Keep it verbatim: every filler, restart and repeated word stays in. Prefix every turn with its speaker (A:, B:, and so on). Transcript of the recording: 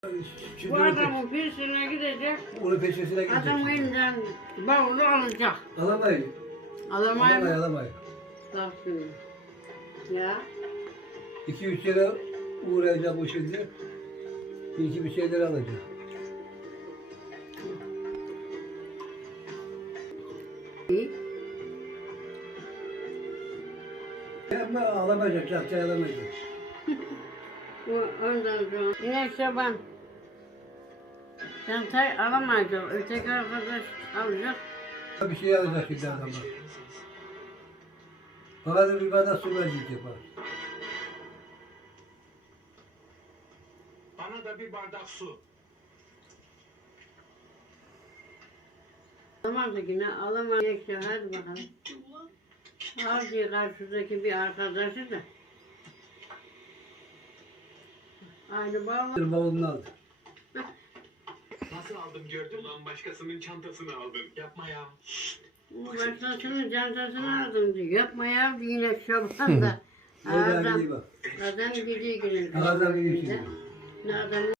A: Şimdi
B: Bu adamın peşine gidecek,
A: onun peşesine gidecek.
B: adam elinden bavulu alacak.
A: Alamayız.
B: Alamayı
A: Alamayız,
B: mı?
A: alamayız.
B: Bak şimdi. Ya.
A: İki üç sene uğrayacak bu şimdi. Bir iki bir şeyler alacak.
B: İyi.
A: Ama alamayacak, çaktaya alamayacak.
B: Bu ondan sonra inek şaban. Çantayı alamayacak. Öteki arkadaş alacak.
A: Bir şey alacak şimdi adamlar. Fakat bir bardak su verecek bak.
C: Bana da bir bardak su.
B: Alamadı yine alamayacak. Hadi bakalım. Al diye karşıdaki bir arkadaşı da. Aynı bağlı.
A: Bir bavulunu aldı.
C: Nasıl aldım gördün lan başkasının çantasını aldım. Yapma ya.
B: Başkasının çantasını aldım diyor. Yapma ya yine şaban da.
A: Oradan
B: Adam,
A: gidiyor bak.
B: adam gidiyor günün.
A: Adam gidiyor şimdi.
B: Adam